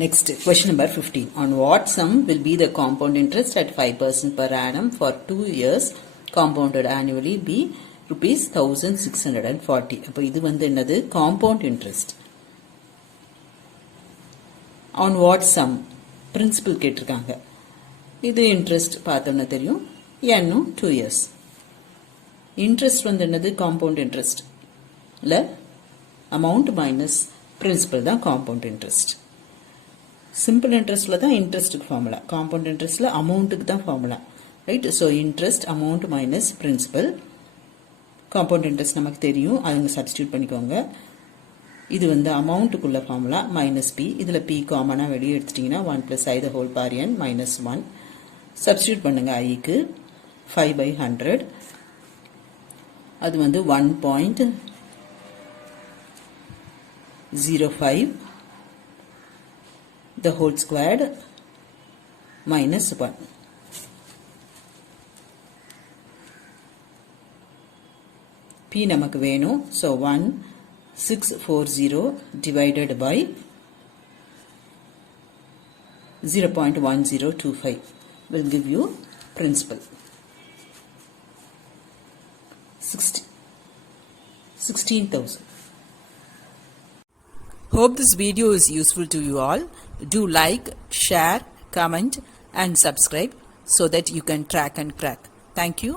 Next, question number 15. On what sum will be the compound interest at 5% per annum for 2 years compounded annually be rupees 1640? அப்போ இது வந்து என்னது compound interest. On what sum? Principal கேட்டிருக்காங்க. இது interest பார்த்தோம்னா தெரியும். என்னும் 2 years. Interest வந்து என்னது compound interest. இல்ல amount minus principal தான் compound interest. Simple interest la da interest formula. Compound interest la amount ku da formula. Right? So interest amount minus principal. Compound interest namak theriyum. Adanga substitute பண்ணிக்கோங்க. இது வந்து amount குள்ள formula minus p. இதுல p common ஆ வெளிய எடுத்துட்டீங்கன்னா 1 plus I the whole power n minus 1. Substitute பண்ணுங்க I க்கு 5 by 100. அது வந்து 1.05 the whole squared minus 1. P namakku venum, so 1640 divided by 0.1025 will give you principal 16,000. Hope this video is useful to you all. Do like, share, comment and subscribe so that you can track and crack. Thank you.